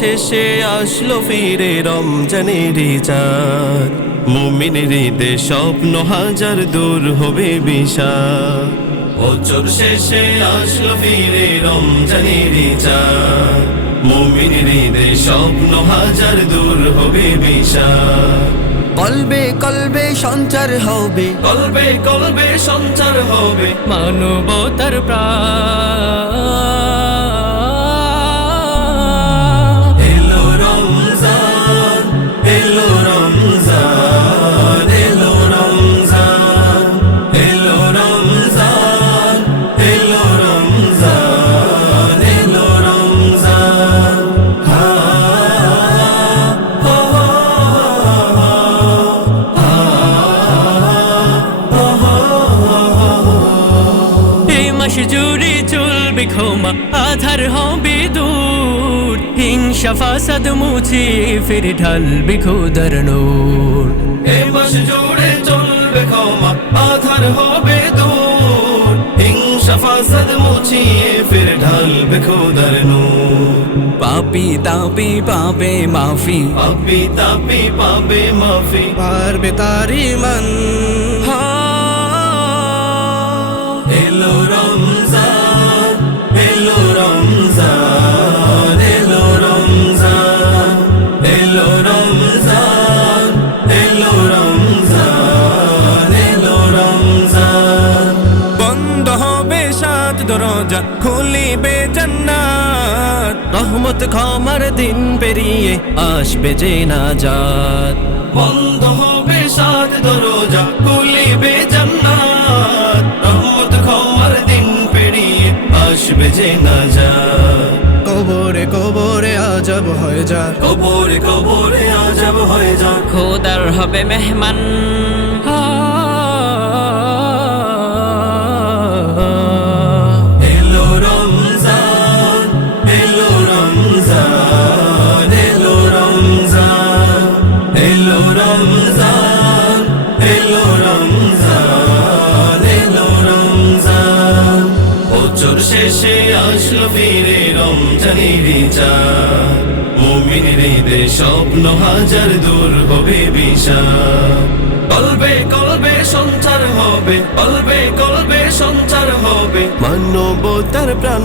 শেষে আসলো ফিরে রমজানের চাঁদ, মুমিনের ঈদে স্বপ্ন হাজার দূর হবে বিষাদ। বছর শেষে আসলো ফিরে রমজানের চাঁদ, মুমিনের ঈদে স্বপ্ন হাজার দূর হবে বিষাদ। কলবে কলবে সঞ্চার হবে, কলবে কলবে সঞ্চার হবে মানবতার প্রাণ। এলো রমজান, এলো রমজান, এলো রমজান, এলো রমজান, এলো রমজান, এলো রমজান। হা হা এই মাস জুড়ে চলবে ক্ষমা, আধার হবে দূর, হিংসা ফাসাদ মুছিয়ে ফিরে ঢালবে খোদার নূর। এই মাস জুড়ে চলবে ক্ষমা, আধার হবে দূর, হিংসা ফাসাদ মুছিয়ে ফিরে ঢালবে খোদার নূর। পাপি তাপি পাবে মাফি, পাপি তাপি পাবে মাফি, পারবে তারি মান। এলো রমজান, এলো রমজান, এলো রমজান, এলো রমজান, এলো রমজান, এলো রমজান। বন্ধ হবে সাত দরজা, খুলিবে জান্নাত, রহমত ক্ষমার দিন পেরিয়ে আসবে যে নাজাত। বন্ধ হবে সাত দরজা, খুলিবে জান্নাত, রহমত ক্ষমার দিন পেরিয়ে আসবে যে নাজাত। কবরে কবরে আজব হয়ে যা, কবরে কবরে আজব হয়ে যা, খোদার হবে মেহমান। এলো রমজান, এলো রমজান, এলো রমজান, এলো রমজান, এলো রমজান, এলো রমজান। বছর শেষে আসলো ফিরে রমজানের চাঁদ, মুমিনের ঈদে স্বপ্ন হাজার দূর হবে বিষাদ। কলবে কলবে সঞ্চার হবে, কলবে কলবে সঞ্চার হবে মানবতার প্রাণ।